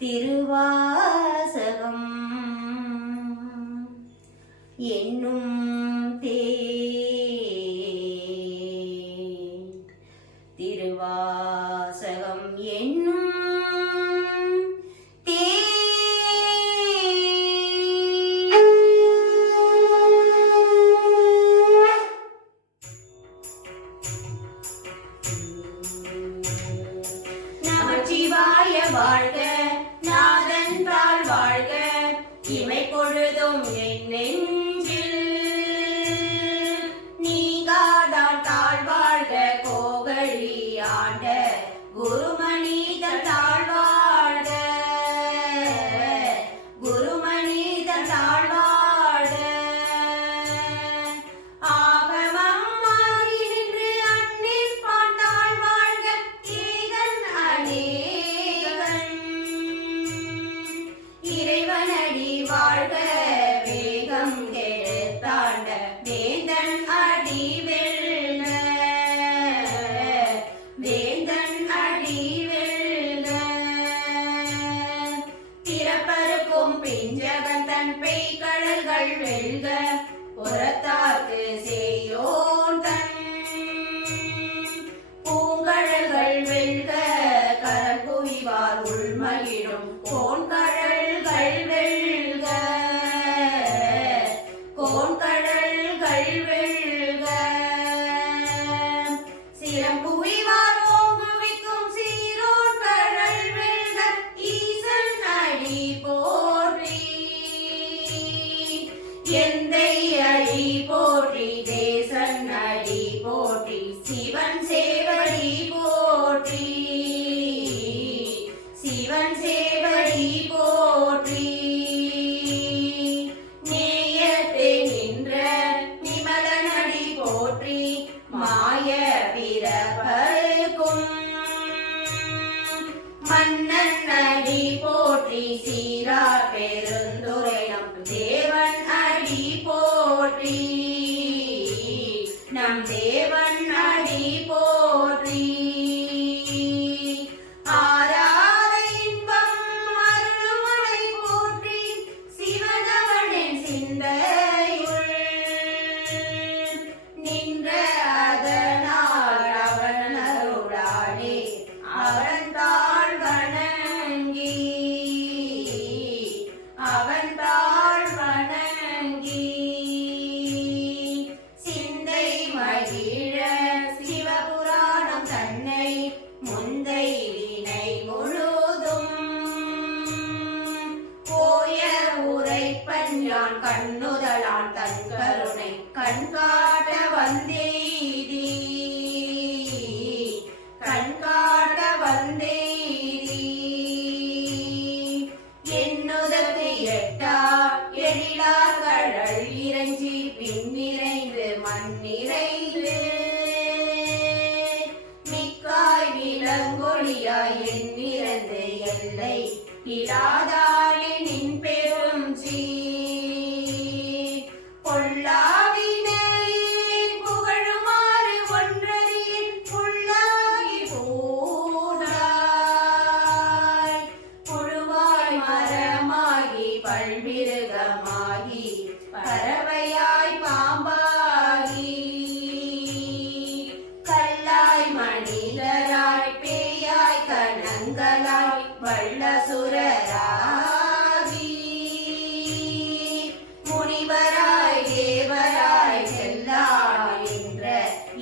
திருவாசகம் என்னும் திருவாசகம் என்னும் நமச்சிவாய வாழ்க, நாதன் தாள் வாழ்க, இமை பொழுதும் என் நெஞ்சில் நீங்காதான் தாழ் வாழ்க, கோகழி ஆண்ட குருமணி தாழ் வாழ்க, குருமணி தாழ் வாழ்க. ஆகமம் மாறி நின்று அன்னிப்பான் தாழ் வாழ்க, ஏகன் அநேகன் இறைவனடி வாழ்க, வேகம் கெடுத்தாண்ட வேந்தன் அடி வெல்க, வேந்தன் அடி வெல்க. பிறப்பருக்கும் பிஞ்சகன் தன் பெய்கடல்கள் வெல்க, புறத்தார்க்கு செய்யோன் தன் பூங்கழல்கள் வெல்க, கரம் குவிவார் உள்மகிழும் கோன்கழல்கள் வெல்க, கோன்கழல்கள் வெல்க. சிரம் குவிவார் ஓங்குவிக்கும் சீரோன் கழல் வெல்க, ஈசன் அடி போற்றி, எந்தை அடி போற்றி, தேசன் அடி போற்றி, சிவன் சேவடி போற்றி, சிவன் சேவடி போற்றி. நேயத்தே நின்ற நிமலனடி போற்றி, மாய பிறப்பருக்கும் மன்னன் அடி போற்றி, சீரார் பெருந்துரை நம் தேவன் அடி போற்றி, நம் தேவன் அடி போற்றி. ஆராத இன்பம் அருள்மலை போற்றி, சிவனவனின் சிந்தையுள் நின்ற அதனால் அவன் அருளாலே அவன் தாழ் வணங்கி, அவன் தாழ் வணங்கி. சிந்தை மகிழ சிவபுராணம் தன்னை முந்தை வினை முழுதும் போய உரைப்பன் யான் கண்ணுதலான் தன் கருணை கண்காட்ட வந்தேதி, கண்காட்ட வந்தேதி. என்னுதற்கு எட்டா எழிலார் கழல் இறைஞ்சி பின்னிறைந்து மண்ணிறைந்து மிக்காய் விலங்கொழியாய் எண்ணிறந்து எல்லை இராதானே நின் பெரும் சீர். பொல்லாவினையின் புகழுமாறு ஒன்றறியின் புல்லாகி பூடாய், புழுவாய் மரமாகி பல்விருகமாகி பறவையாய் பாம்பாகி, கல்லாய் மனிதராய் பேயாய் கணங்களாய் வல்லசுரராகி, முனிவராய் தேவராய் செல்லாய் நின்ற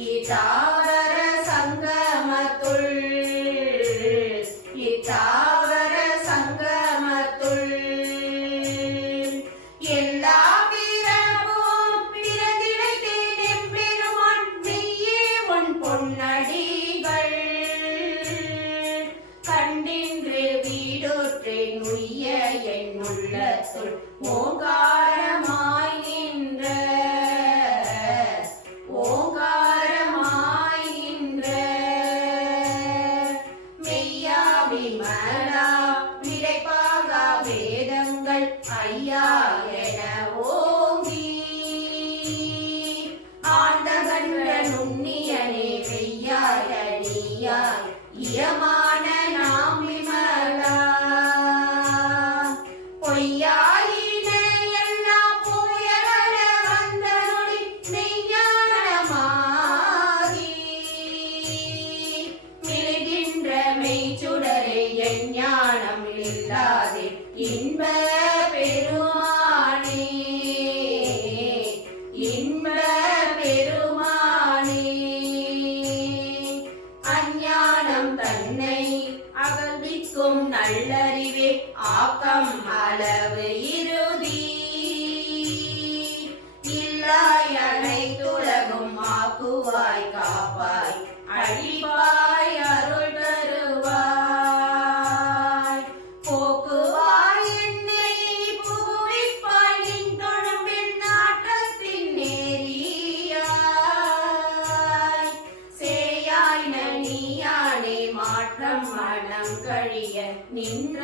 இத்தாவர சங்கமத்துள், இத்தாவர சங்கமத்துள் எல்லா பிறவும் பிறந்திழைத்தேன் எம்பெருமான் மெய்யே உன் பொன்னடிகள் கண்டின்று வீடுற்றேன் உய்ய என் உள்ளத்துள் ஓங்காரமாய் நின்ற, ஓங்காரமாய் நின்ற. மெய்யா விமலா விடைப்பாகா வேதங்கள் ஐயா என ஓங்கி, ஆண்டகன்ற நுண்ணியனே வெய்யாய் அடியாய் இயமான நாம் விமலா. இல்லாதே இன்ப பெருமானே இன்ப பெருமானே அஞ்ஞானம் தன்னை அகழ்விக்கும் நல்லறிவே ஆக்கம் அளவு இறுதி இல்லாய் அனைத்துலகும் ஆக்குவாய் காப்பாய் அழிப்பாய் அருள் தருவாய் போக்குவாய் என்னை புகுவிப்பாய் நின் தொழும்பின் நாட்டத்தின் நேரியாய் சேயாய் நனியானே மாற்றம் மனம் கழிய நின்ற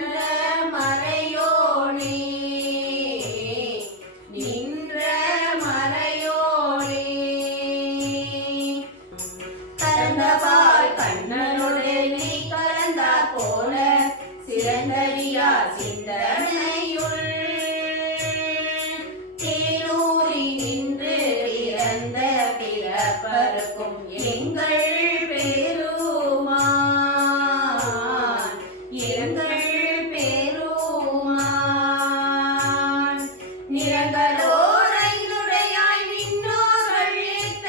மறையோனே நின்ற மறையோனே கலந்தபால் கண்ணனோடு நீ கலந்தார் போல சிறந்தறியா சிந்தனையுள் தேனூரி நின்று இறந்த பிறப்பருக்கும் எங்கள் பெருமான் எங்கள் பெருமான் நிறங்களோரையுடையாய் நின்னோர்கள் ஏத்த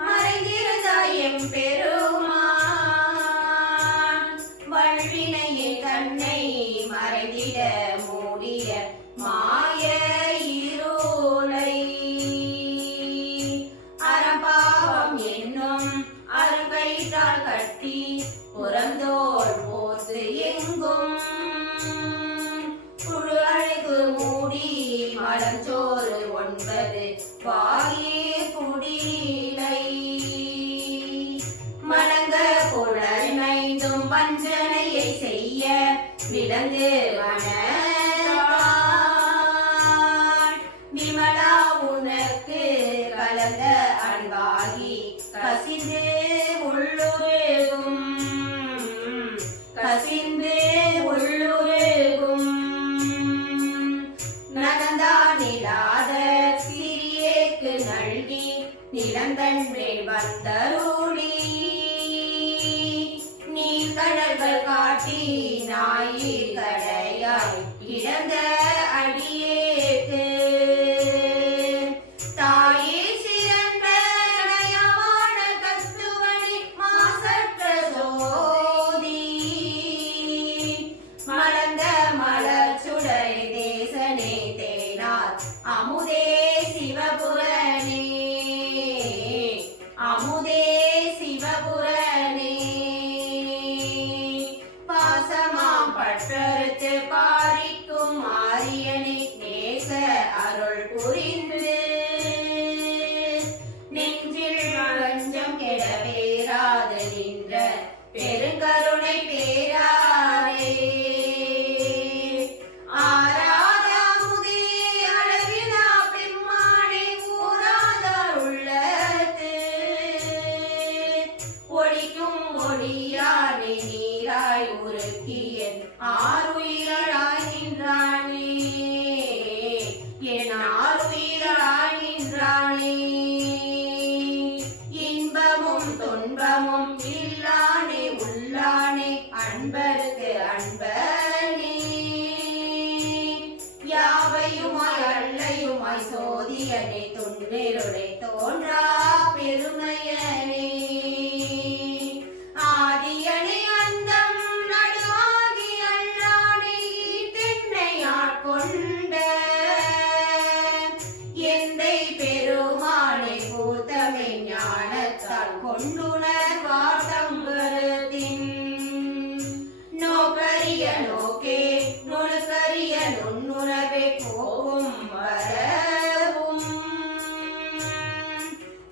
மறைந்திருந்தாய் எம் பெருமான் வல்வினையே தன்னை மறைந்திட மூடிய மாய இருளை அறபாவம் என்னும் அருங்கயிற்றால் கட்டி புறந்தோள் போத்து எங்கும் புழு அழகு மூடி மலஞ்சோறு 9 வாயே குடிலை மலங்க குழல் நைந்தும் வஞ்சனையை செய்ய விலங்கு வனத்தாள் விமலா உனக்கு கலந்த அன்பாகி கசிந்து உள்ளுருகும் கசிந்து உள்ளுருகும் நகந்தானில்லாத சிறியேக்கு நல்கி நிலந்தன்மேல் வந்தருளி நீ கடல்கள் காட்டி ஞாயிற் கடையாய் இழந்த அடியேக்கு தாயே சிறந்த நயமான கஸ்தூரி மாசற்ற சோதி மலர்ந்த மலர் சுடை தேசனே தேனார் அமுதே சிவபுரனே அமுதே சிவபுரனே பாசமாம் பற்றறுத்து பாரிக்கும் ஆரியனை நேச அருள் புரிந்து நெஞ்சில் வஞ்சம் கெட பேராது நின்ற பெருங்கருணை பேராரே ஆராத அமுதே அளவிலா பெம்மானே கூறாதார் உள்ளத்து ஒளிக்கும் ஒளியானே நீராய் உருக்கியன் ஆருயிராய் நின்றானே என் ஆருயிராய் நின்றானே இன்பமும் துன்பமும் இல்லானே உள்ளானே அன்பருக்கு அன்பனே யாவையுமாய் அல்லையுமாய் சோதியனே துன்னிருளை தோன்றா பெருமையனே ஆதியனே அந்தம் நடுவாகி அல்லானே தென்னை ஆட்கொண்ட எந்தை பெருமானை பூத்தமை ஞானத்தால் கொண்டுணர் வாட்டம் கருத்தின் நோக்கரிய நோக்கே நுணுக்கரிய நுண்ணுணர்வை போகும் வரவும்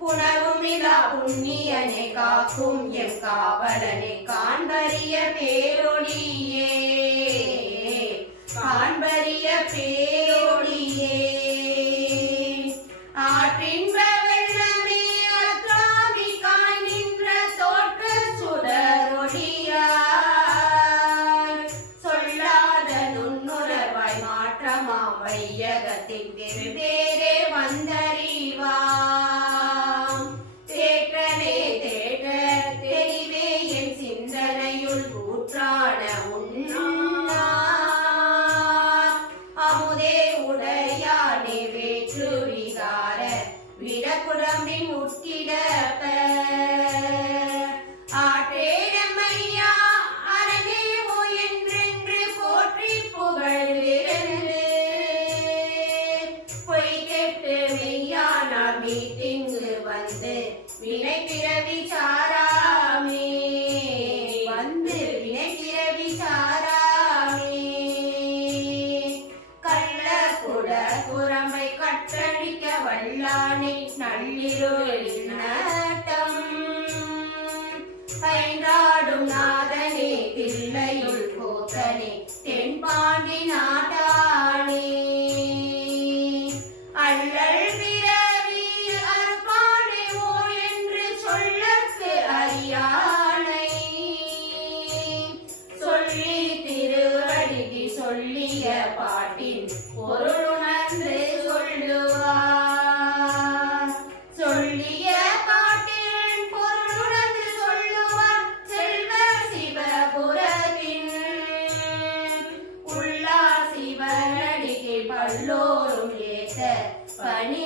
புணர்வும் இலா புண்ணியனை காக்கும் எம் காவலனை காண்பரிய பேரொழியே காண்பரிய பேரொழியே ஆற்றின்ப வெள்ளமே அற்றாவி காய் நின்ற தோற்ற சுடரொழியாய் சொல்லாத நுண்ணுணர்வாய் மாற்றமாம் வையகத்தின் வெவ்வேறே வந்தறிவாம் தேற்றனே தேற்ற தெளிவே என் சிந்தனையுள் ஊற்றான உண்ணா வல்லானை நள்ளிருளில் நட்டம் பைந்தாடும் நாதனே தில்லையுள் கூத்தனே தென்பாண்டி நாட்டானே அள்ளல் பிறவி அறுப்பானே ஓ என்று சொல்லற்கு அறியானை சொல்லி திருவடிக்கு சொல்லிய பாட்டின் பொருளுணர்ந்து சொல்லுவார் சொல்லிய பாட்டின் பொருளுணர்ந்து சொல்லுவார் செல்வ சிவபுரத்தின் உள்ளார் சிவனடிக்கு பல்லோரும் ஏத்த பணி